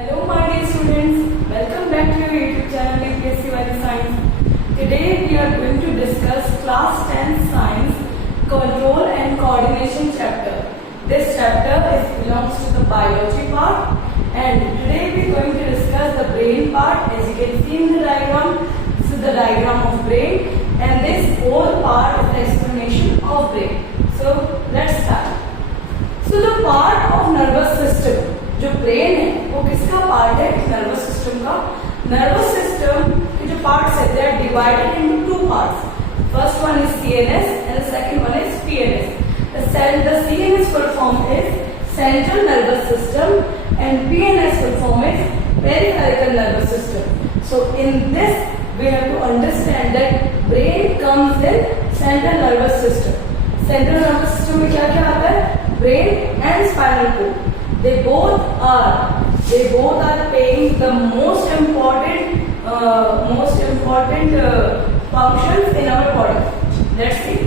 Hello my dear students, welcome back to your YouTube channel UPSC Value Science. Today we are going to discuss class 10 science control and coordination chapter. This chapter belongs to the biology part, and today we are going to discuss the brain part. As you can see in the diagram, this is the diagram of brain, and this whole part is the explanation of brain. So let's start. So the part of nervous system, जो brain है वो किसका part है? Nervous system का. Nervous system के जो parts है they are divided into two parts. First one is CNS and the second one is PNS. The CNS full form is central nervous system and PNS full form is peripheral nervous system. So in this we have to understand that brain comes in central nervous system. Central nervous system में क्या क्या आता है? Brain and spinal cord. They both are playing the most important functions in our body. Let's see.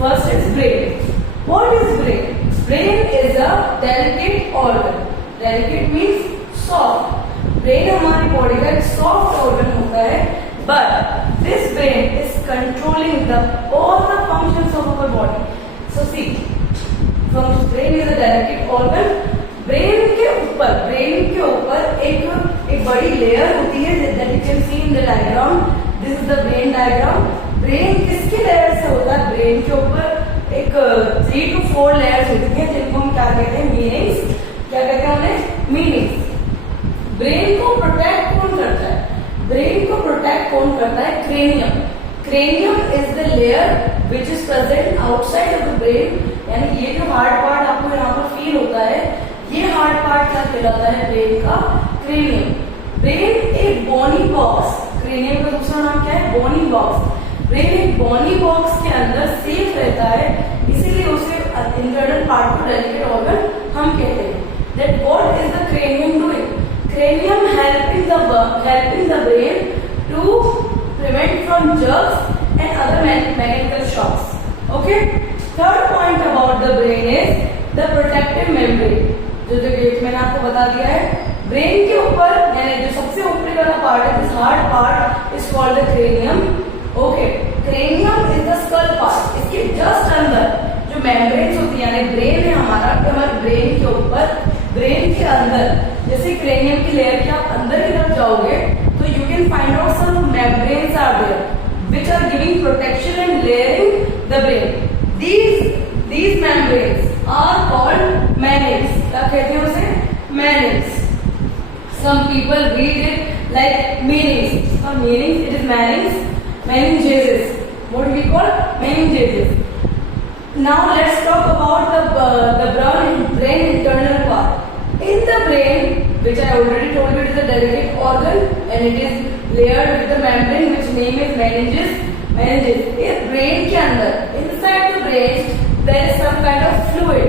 First is brain. What is brain? Brain is a delicate organ. Delicate means soft. Brain हमारी body का एक soft organ होता है, but this brain is controlling all the functions of our body. So see, brain is a delicate organ. Brain के ऊपर एक बड़ी layer होती है that you can see in the diagram. This is the brain diagram. Brain किसकी layer से होता है? ब्रेन के ऊपर एक 3 to 4 लेयर्स होती हैं जिनको हम क्या कहते हैं? मीनिंग्स. क्या कहते हैं उन्हें? मीनिंग्स. ब्रेन को प्रोटेक्ट कौन करता है? ब्रेन को प्रोटेक्ट कौन करता है? Cranium. Cranium is the layer which is present outside of the brain. यानी ये जो हार्ड पार्ट आपको यहाँ पर फील होता है, ये हार्ड पार्ट क्या कहलाता है? ब्रेन का क्रेनियम. ब्रेन एक बोनी बॉक्स. क्रेनियम का दूसरा नाम क्या है? बोनी बॉक्स. ब्रेन एक बोनी बॉक्स के अंदर सेफ रहता है, इसीलिए उसे इंटरनल पार्ट को डेलिकेट ऑर्गन हम कहते हैं. That what is the cranium doing? Cranium helping the brain to prevent from jerks and other mechanical shocks. Okay. Third point about the brain is the protective membrane. जो gate मैंने आपको बता दिया है, brain के ऊपर यानी जो सबसे ऊपरी वाला पार्ट है, this hard part is called the cranium. Okay. Cranium is the skull part. इसके जस्ट अंदर जो मेम्ब्रेन्स होती है, यानी ब्रेन है हमारा, तो हमारे ब्रेन के ऊपर, ब्रेन के अंदर जैसे क्रेनियम की लेयर के आप अंदर की तरफ जाओगे तो you can find out some membranes are there which are giving protection and layering the brain. These membranes are called meninges. क्या कहते हैं उसे? meninges. Some people read it like meanings. For meanings, it is meninges. What do we call? Meninges. Now let's talk about the brain internal part. In the brain, which I already told you, it is a delicate organ and it is layered with the membrane, which name is meninges. इस brain के अंदर, inside the brain, there is some kind of fluid.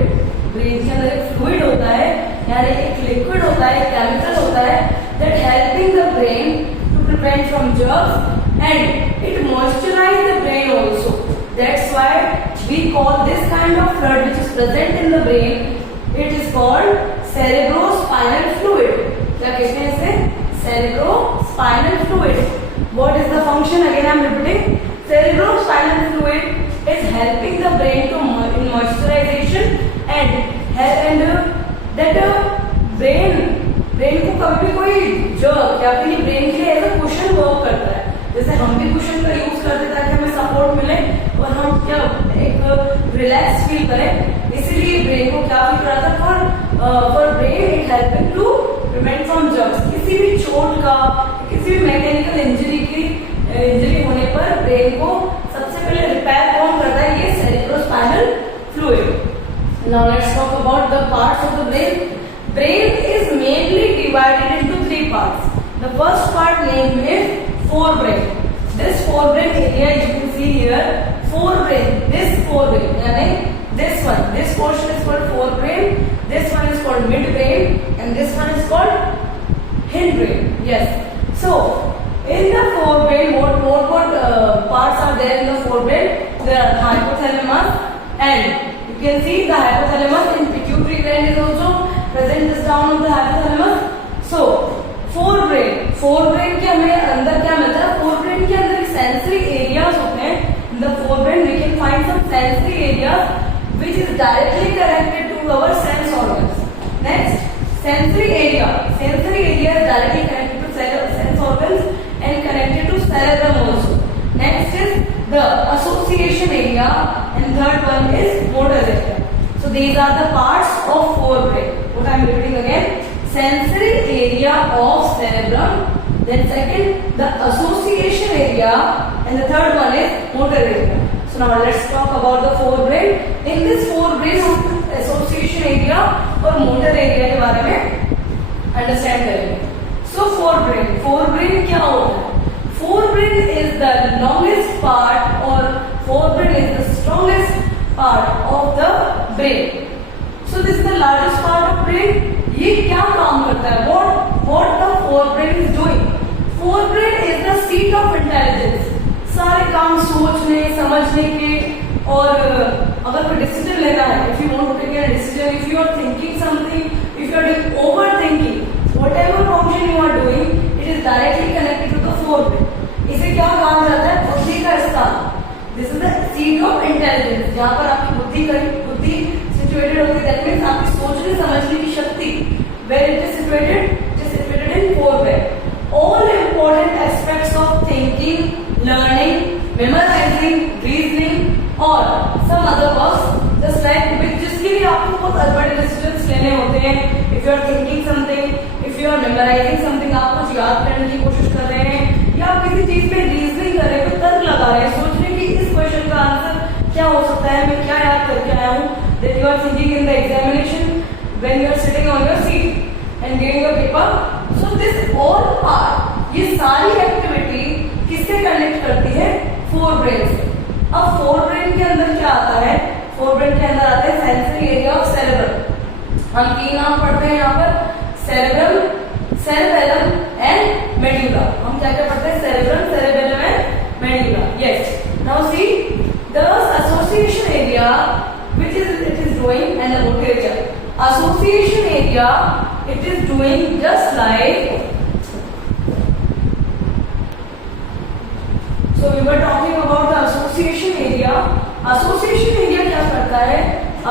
Brain के अंदर एक fluid होता है, यानी एक लिक्विड होता है, केमिकल होता है, that helping the brain to prevent from germs and it moisturize the brain also. That's why we call this kind of fluid which is present in the brain, it is called cerebrospinal fluid. क्या कहते हैं इसे? Cerebrospinal fluid. What is the function? Again I am repeating. Cerebrospinal fluid is helping the brain to in moisturization and that brain को कभी भी कोई jerk या फिर ब्रेन के लिए एज अ कुशन वर्क करता है. जैसे हम भी कुशन का यूज करते हैं ताकि हमें सपोर्ट मिले और हम क्या एक रिलैक्स फील करें, इसीलिए ब्रेन को क्या फील कराता है? For brain it helping to prevent from jerks. किसी भी चोट का, किसी भी मैकेनिकल इंजरी होने पर ब्रेन को सबसे पहले रिपेयर कौन करता है? ये cerebrospinal fluid. Now let's talk about the parts of the brain. Brain is mainly divided into 3 parts. The first part name is forebrain. This forebrain area you can see here, forebrain. This forebrain, यानी this one, this portion is called forebrain. This one is called midbrain, and this one is called hindbrain. Yes. So in the forebrain, what parts are there in the forebrain? There are hypothalamus, and you can see the hypothalamus in pituitary gland is also present just down of the hypothalamus. So Sensory area is directly connected to sense organs and connected to cerebrum also. Next is the association area, and third one is motor area. So these are the parts of forebrain. What I am repeating again: sensory area of cerebrum. Then second, the association area, and the third one is motor area. So now let's talk about the forebrain. In this forebrain, हम association area और motor area के बारे में understand करेंगे. So forebrain क्या होता है? Forebrain is the longest part, or forebrain is the strongest part of the brain. So this is the largest part of brain. ये क्या काम करता है? What the forebrain is doing? Forebrain is the seat of intelligence. सारे काम सोचने समझने के, और अगर कोई डिसीजन लेना है, if you want to take a decision, if you are thinking something, if you are doing overthinking, whatever function you are doing, it is directly connected to the forebrain. इसे क्या कहा जाता है? बुद्धि का स्थान. This is the seat of intelligence. जहाँ पर आपकी बुद्धि situated होती है. That means आपकी सोचने समझने की शक्ति. Where it is situated? It is situated in forebrain. All important aspects of thinking, learning, memorizing, reasoning, or some other works, just like with जिसके लिए आपको बहुत बड़े decisions लेने होते हैं. If you are thinking something, if you are memorizing something, आप कुछ याद करने की कोशिश कर रहे हैं, या आप किसी चीज पे रीजनिंग कर रहे हैं, कोई तर्क लगा रहे हैं, सोच रहे हैं कि इस क्वेश्चन का आंसर क्या हो सकता है, मैं क्या याद करके आया हूँ. That you are thinking in the examination when you are sitting on your seat and giving your paper. So this all part, ये सारी एक्टिविटी किससे कनेक्ट करती है? फोरब्रेन से. अब फोरब्रेन के अंदर क्या आता है? फोरब्रेन के अंदर आता है सेंसरी एरिया ऑफ सेरेब्रम. हम तीन नाम पढ़ते हैं यहाँ पर: सेरेब्रम, cerebellum and medulla. हम क्या क्या पढ़ते हैं? cerebrum, cerebellum and medulla. Yes. Now see the association area, which is it is doing, and the motor area. Association area, it is doing just like. So we were talking about the association area. Association area क्या करता है?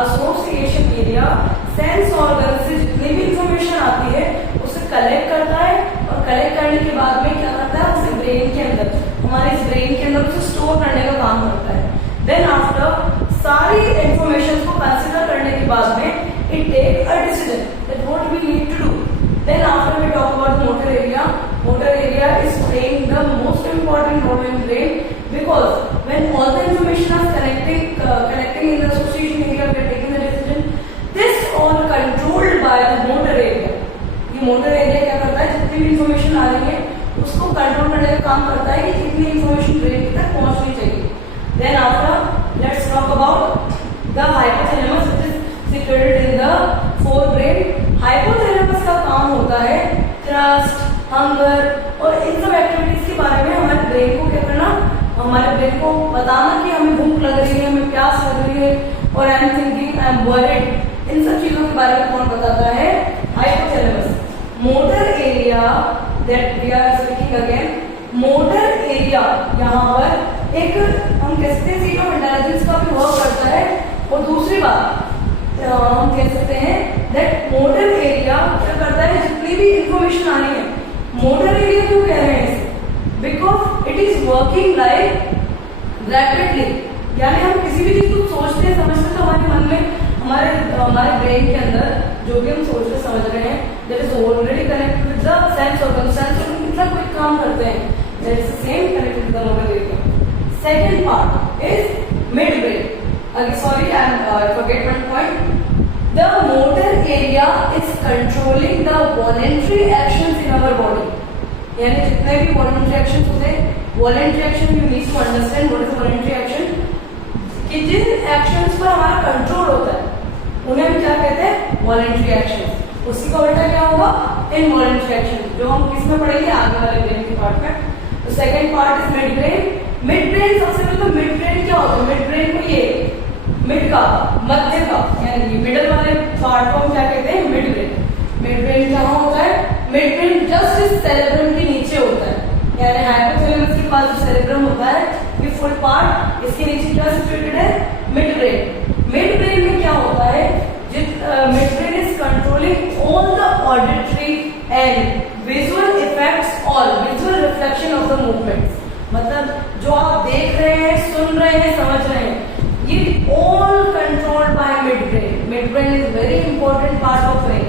Association area sense organ से जितनी भी information आती है उसे collect करता है, और कलेक्ट करने के बाद में क्या करता है? उसे ब्रेन के अंदर, हमारे इस ब्रेन के अंदर उसे स्टोर करने का काम करता है. देन आफ्टर सारी इंफॉर्मेशन को कंसिडर करने के बाद में it take a decision that what we need to do. Then after we talk about motor area. Motor area is playing the most important role in brain, because when all the information are connecting in the association area, we are taking the decision. This all controlled by the motor area. ये motor area क्या करता है? जितनी भी information आ रही है उसको control करने का काम करता है कि इतनी इंफॉर्मेशन ब्रेन तक पहुंचनी चाहिए. Then after, let's talk about the hypothalamus, which is situated in the forebrain. Hypothalamus का काम होता है थ्रस्ट, हंगर और इन सब एक्टिविटीज के बारे में हमारे ब्रेन को क्या करना? हमारे ब्रेन को बताना कि हमें भूख लग रही है, हमें प्यास लग रही है, और I am thinking, I am worried. इन सब चीजों के बारे में कौन बताता है? Hypothalamus. Motor area that we are speaking again. Motor area यहाँ पर एक हम कह सकते हैं सीट ऑफ इंटेलिजेंस का भी वर्क करता है. और दूसरी बात हम कह सकते हैं दैट मोटर एरिया क्या करता है? जितनी भी इंफॉर्मेशन आनी है, मोटर एरिया क्यों कह रहे हैं इसे? Because it is working like rapidly. यानी हम किसी भी चीज को सोचते हैं, समझते हैं, तो हमारे मन में, हमारे ब्रेन के अंदर जो भी हम सोच रहे समझ रहे हैं, that is already connected with the sense organ. Sense organ कितना कोई काम करते हैं, that is the same connected with the motor area. Second part is mid brain. Sorry, I forget one point. The motor area is controlling the voluntary actions in our body. यानी जितने भी voluntary actions होते हैं, voluntary action you need to understand what is voluntary action. कि जिन actions पर हमारा control होता है, उन्हें हम क्या कहते हैं? voluntary actions. उसी का उल्टा क्या होगा? involuntary actions, जो हम किस में पढ़ेंगे? आगे वाले ब्रेन के पार्ट में. तो second part is mid brain. Mid brain सबसे पहले तो मिड ब्रेन क्या होता है? मिड ब्रेन को ये मिड का, मध्य का, यानी मिडल वाले पार्ट को हम क्या कहते हैं? Mid brain. मिड ब्रेन कहाँ होता है? मिड ब्रेन जस्ट इस सेरेब्रम के नीचे होता है. यानी हाइपोथैलेमस के पास जो सेरेब्रम होता है, ये फुल पार्ट, इसके नीचे क्या सिचुएटेड है? Mid brain. मिड ब्रेन में क्या होता है? Mid brain is control controlling all the auditory and visual effects or visual reflection of the movements. मतलब जो आप देख रहे हैं, सुन रहे हैं, समझ रहे हैं, ये all controlled by midbrain. Midbrain is very important part of brain.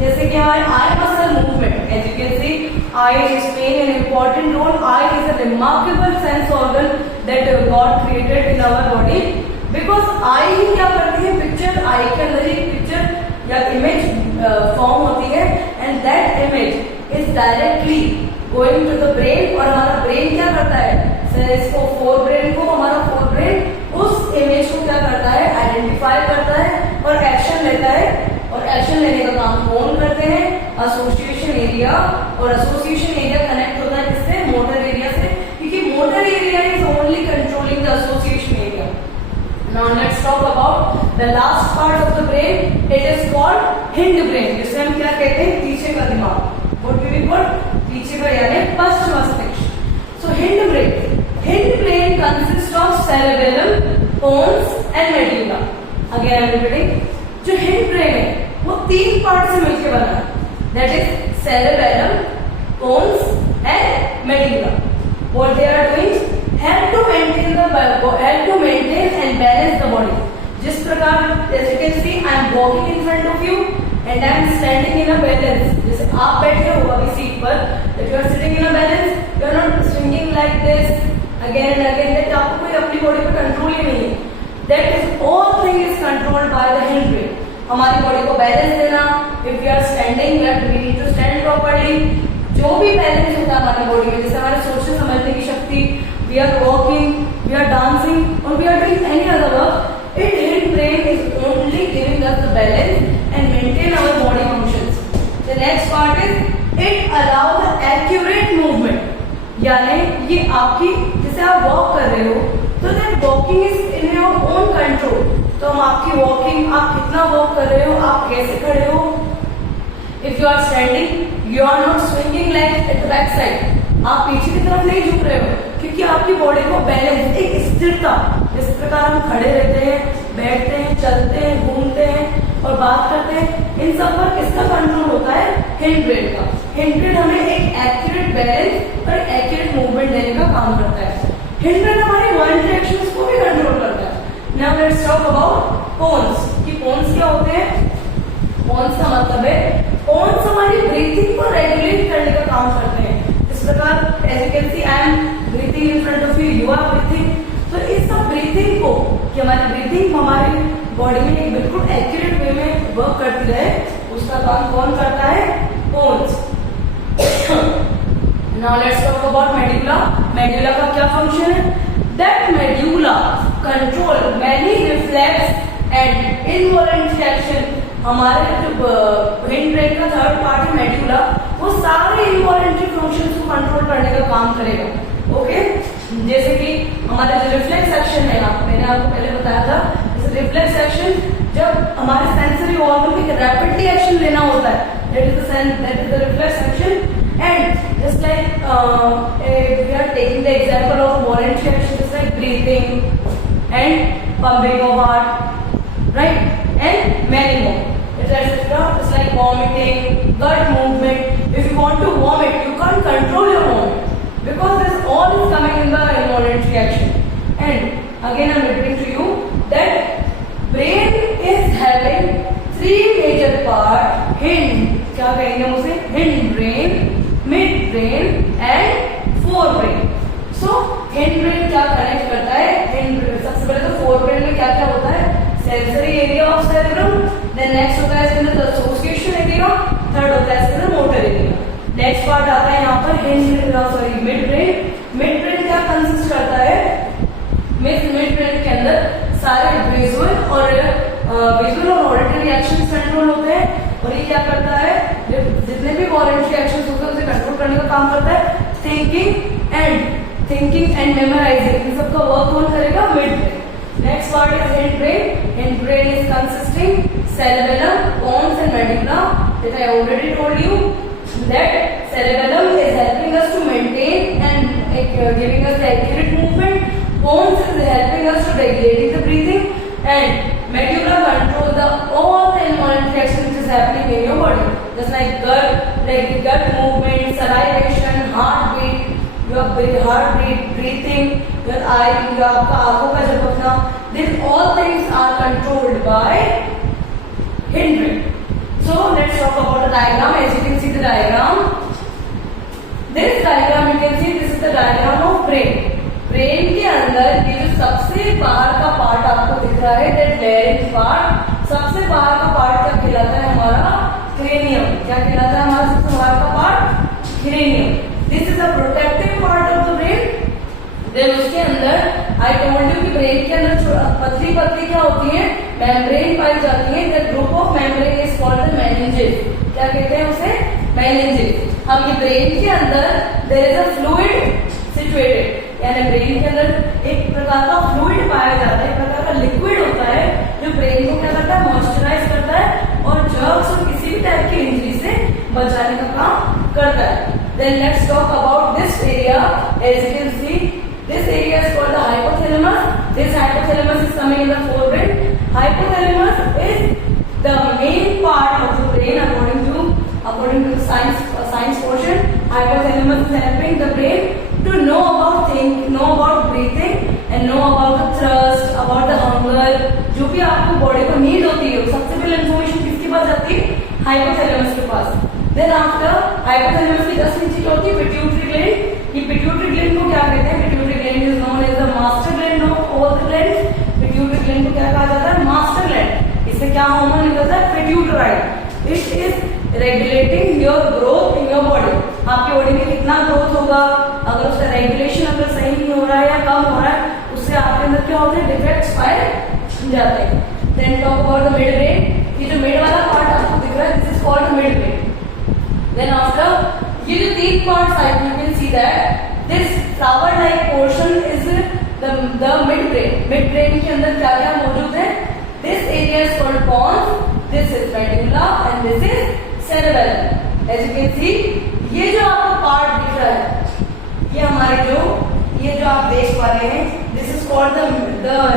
जैसे कि हमारे eye muscle movement, as you can see, eye is playing an important role. Eye is a remarkable sense organ that God created in our body. Because eye ही क्या करती है, picture, eye के अंदर ही picture या image form होती है, and that image is directly going to the brain. और हमारा ब्रेन क्या करता है, इसको फोर ब्रेन को, हमारा फोर ब्रेन उस इमेज को क्या करता है, आइडेंटिफाई करता है और एक्शन लेता है. और एक्शन लेने का काम कौन करते हैं, एसोसिएशन एरिया. और एसोसिएशन एरिया कनेक्ट होता है किससे, मोटर एरिया से, क्योंकि motor area is only controlling the association area. Now let's talk about the last part of the brain. It is called hindbrain. जिसे हम क्या कहते हैं, पीछे का दिमाग. What do we call? पीछे का यानी पश्च मस्तिष्क. So hindbrain. Hindbrain consists of cerebellum, pons and medulla. Again I am repeating. जो hindbrain है वो तीन पार्ट से मिलकर बना है. That is cerebellum, pons and medulla. What they are doing? Help to maintain and balance the body. जिस प्रकार, as you can see, I am walking in front of you and I am standing in a balance. जैसे आप बैठे हो अभी seat पर, if you are sitting in a balance, you are not swinging like this again and again. That आपको कोई अपनी body पे कंट्रोल ही नहीं है. That is all thing is controlled by the hindbrain. हमारी बॉडी को बैलेंस देना. If we are standing, we need to stand properly. जो भी बैलेंस होता है हमारी बॉडी में, जैसे हमारे सोचने समझने की शक्ति, we are walking, we are dancing, or we are doing any other work, hindbrain is only giving us the balance and maintain our body functions. The next part is it allows the accurate movement. यानी ये आपकी, जैसे आप walk कर रहे हो तो that walking is in your own control. तो हम आपकी वॉकिंग, आप कितना वॉक कर रहे हो, आप कैसे खड़े हो. If you are standing, you are not swinging like at the back side. आप पीछे की तरफ नहीं झुक रहे हो, क्योंकि आपकी बॉडी को बैलेंस, एक स्थिरता, जिस प्रकार हम खड़े रहते हैं, बैठते हैं, चलते हैं, घूमते हैं और बात करते हैं, इन सब पर किसका कंट्रोल होता है, हिंडब्रेन का. हिंडब्रेन हमें एक एक्यूरेट बैलेंस और एक्यूरेट मूवमेंट देने का काम करता है. हिंडब्रेन हमारी वॉलंटरी एक्शंस को भी कंट्रोल करता है. Now let's talk about pons. कि पोन्स क्या होते हैं. पोन्स का मतलब है, पोन्स हमारी ब्रीथिंग को रेगुलेट करने का काम करते हैं. इस प्रकार, as you can see, I am breathing in front of you, you are breathing. तो इस सब ब्रीथिंग को, कि हमारी ब्रीथिंग हमारी बॉडी में एक बिल्कुल एक्यूरेट वे में वर्क करती रहे, उसका काम कौन करता है, पोन्स. Now let's talk about medulla. medulla का क्या फंक्शन है. That medulla control many reflex and involuntary action. हमारे जो हिंडब्रेन का थर्ड पार्ट है मेडुला, वो सारे इनवॉलंटरी फंक्शंस को कंट्रोल करने का काम करेगा. ओके, जैसे कि हमारे जो रिफ्लेक्स एक्शन है, मैंने आपको पहले बताया था, जैसे रिफ्लेक्स एक्शन जब हमारे सेंसरी ऑर्गन में रैपिडली एक्शन लेना होता है, that is the reflex action. And just like we are taking the example of voluntary action, just like breathing and pumping of heart, right, and many more. It's like vomiting, gut movement. If you want to vomit, you can't control your vomit because this all is coming in the involuntary action. And again, I'm repeating to you that brain is having three major parts. क्या कहेंगे उसे, hindbrain, midbrain and forebrain. So hindbrain क्या connect करता है, सबसे पहले तो forebrain में क्या क्या होता है, sensory area of cerebrum. Then next होता है इसके अंदर एसोसिएशन एरिया. थर्ड होता है इसके अंदर मोटर एरिया. नेक्स्ट पार्ट आता है यहाँ पर मिडब्रेन. मिडब्रेन क्या कंसिस्ट करता है, मिडब्रेन के अंदर सारे विजुअल और ऑडिटरी एक्शंस कंट्रोल होते हैं. और ये क्या करता है, जितने भी वॉलंटरी एक्शंस होते हैं उसे कंट्रोल करने का काम करता है. थिंकिंग एंड मेमोराइजिंग, इन सबका वर्क कौन करेगा, midbrain. Next part is hindbrain. Hindbrain is consisting cerebellum, pons and medulla. That I already told you that cerebellum is helping us to maintain and giving us the accurate movement. Pons is helping us to regulating the breathing, and medulla controls all the involuntary actions, which is happening in your body, just like gut movement, salivation, heartbeat, your heartbeat, breathing, your eye, your आपका आंखों का झपकना, these all things are controlled by hindbrain. So let's talk about the diagram. As you can see the diagram, this diagram you can see this is the diagram of brain. Brain के अंदर ये जो सबसे बाहर का part आपको दिख रहा है, दैट लैरिंक्स पार्ट, सबसे बाहर का पार्ट क्या कहलाता है हमारा? क्रेनियम. क्या कहलाता है हमारा सबसे बाहर का part? Cranium. This is a protective part of the brain. Then उसके अंदर आई टोल्ड यू कि ब्रेन के अंदर पतली पतली क्या होती है? मेम्ब्रेन पाई जाती है. The group of membrane is called the meninges. क्या कहते हैं उसे? मेनिंजेस. अब ये ब्रेन के अंदर there is a fluid situated, यानी ब्रेन के अंदर एक प्रकार का फ्लूइड पाया जाता है, एक प्रकार का लिक्विड होता है जो ब्रेन को क्या करता है? मॉइस्चराइज करता है और जर्म्स और किसी भी टाइप की इंजरी से बचाने का काम करता है. Then let's talk about this area. As you can see this area is called the hypothalamus. This hypothalamus is coming in the forebrain. Hypothalamus is the main part of the brain according to the science portion. Hypothalamus is helping the brain to know about breathing and know about the thirst, about the hunger. जो भी आपको body को need होती है सबसे पहले information किसके पास जाती है? हाइपोथैलेमस के पास. देन आफ्टर हाइपोथैलेमस की जस्ट नीचे क्या होती है? Pituitary gland. ये पिट्यूटरी ग्लैंड को क्या कहते हैं? Pituitary gland is known as the master gland of all the glands. Pituitary gland को क्या कहा जाता है? Master gland. इससे क्या हार्मोन निकलता है? Pituitrin. It is regulating your growth in your body. आपकी बॉडी में कितना ग्रोथ होगा, अगर उसका रेगुलेशन अगर सही नहीं हो रहा है या कम हो रहा है, उससे आपके अंदर क्या होते हैं? डिफेक्ट्स पाए जाते हैं. Then talk about the mid brain. ये जो मिड वाला पार्ट आपको दिख रहा है, this is called mid brain. Then after ये जो तीन पार्ट्स आए, you can see that this flower like portion is the mid brain. Mid brain के अंदर क्या क्या मौजूद है? This area is called pons, this is medulla and this is cerebellum. As you can see, ये जो आपको पार्ट दिख रहा है, ये आप देख पा रहे हैं, this is called the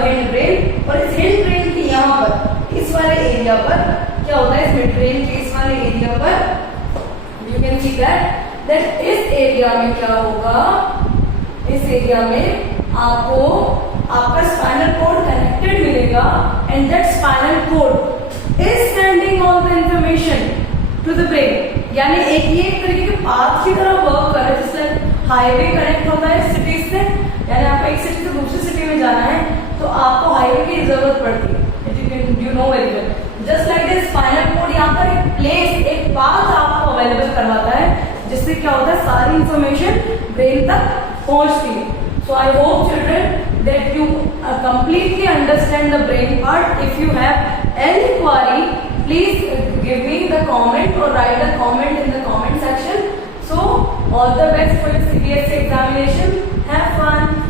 hind brain. और इस हिंड ब्रेन के यहाँ पर इस वाले एरिया पर क्या होता है? इस मिड ब्रेन के इस वाले एरिया पर यू कैन सी दैट इस एरिया में क्या होगा? इस एरिया में आपको आपका स्पाइनल कॉर्ड कनेक्टेड मिलेगा and that spinal cord is sending all the information to the brain. यानी एक तरीके के पाथ की तरह वर्क कर रहा है, जिससे हाईवे कनेक्ट होता है सिटीज से. यानी आपको एक सिटी से दूसरी सिटी में जाना है तो आपको हाईवे की जरूरत पड़ती है. You know very well. Just like this spinal cord यहाँ पर एक प्लेस, एक पाथ आपको अवेलेबल करवाता है, जिससे क्या होता है? सारी इंफॉर्मेशन ब्रेन तक पहुंचती है. So I hope children that you completely understand the brain part. If you have any query, please give me the comment or write a comment in the comment section. So all the best for your CBSE examination. Have fun.